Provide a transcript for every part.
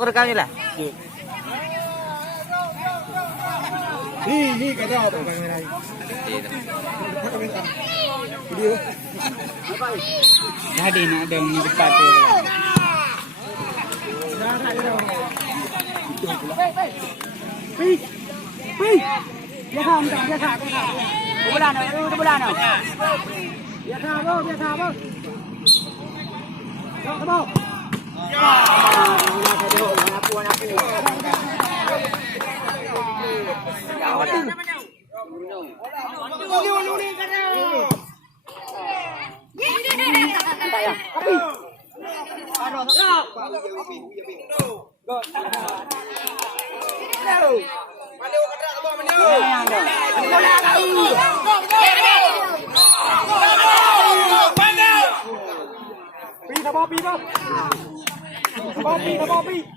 aku rekam ni lah. Ni kata apa kamera ni? Video. Tadi nak ada ni dekat tu. Pi. Dia kham. Bulan nào. Dia kham đâu. Come on.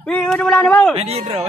Pi udah bulan apa? Ini draw.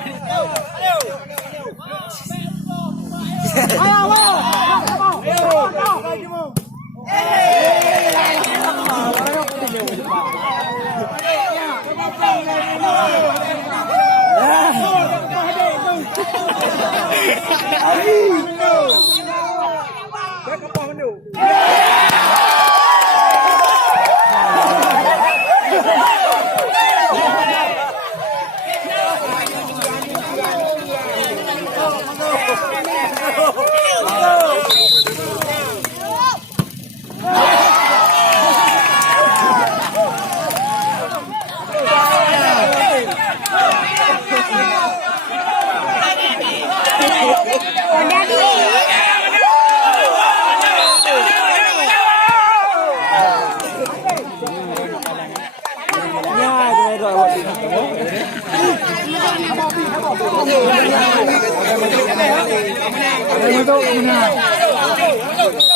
Kamu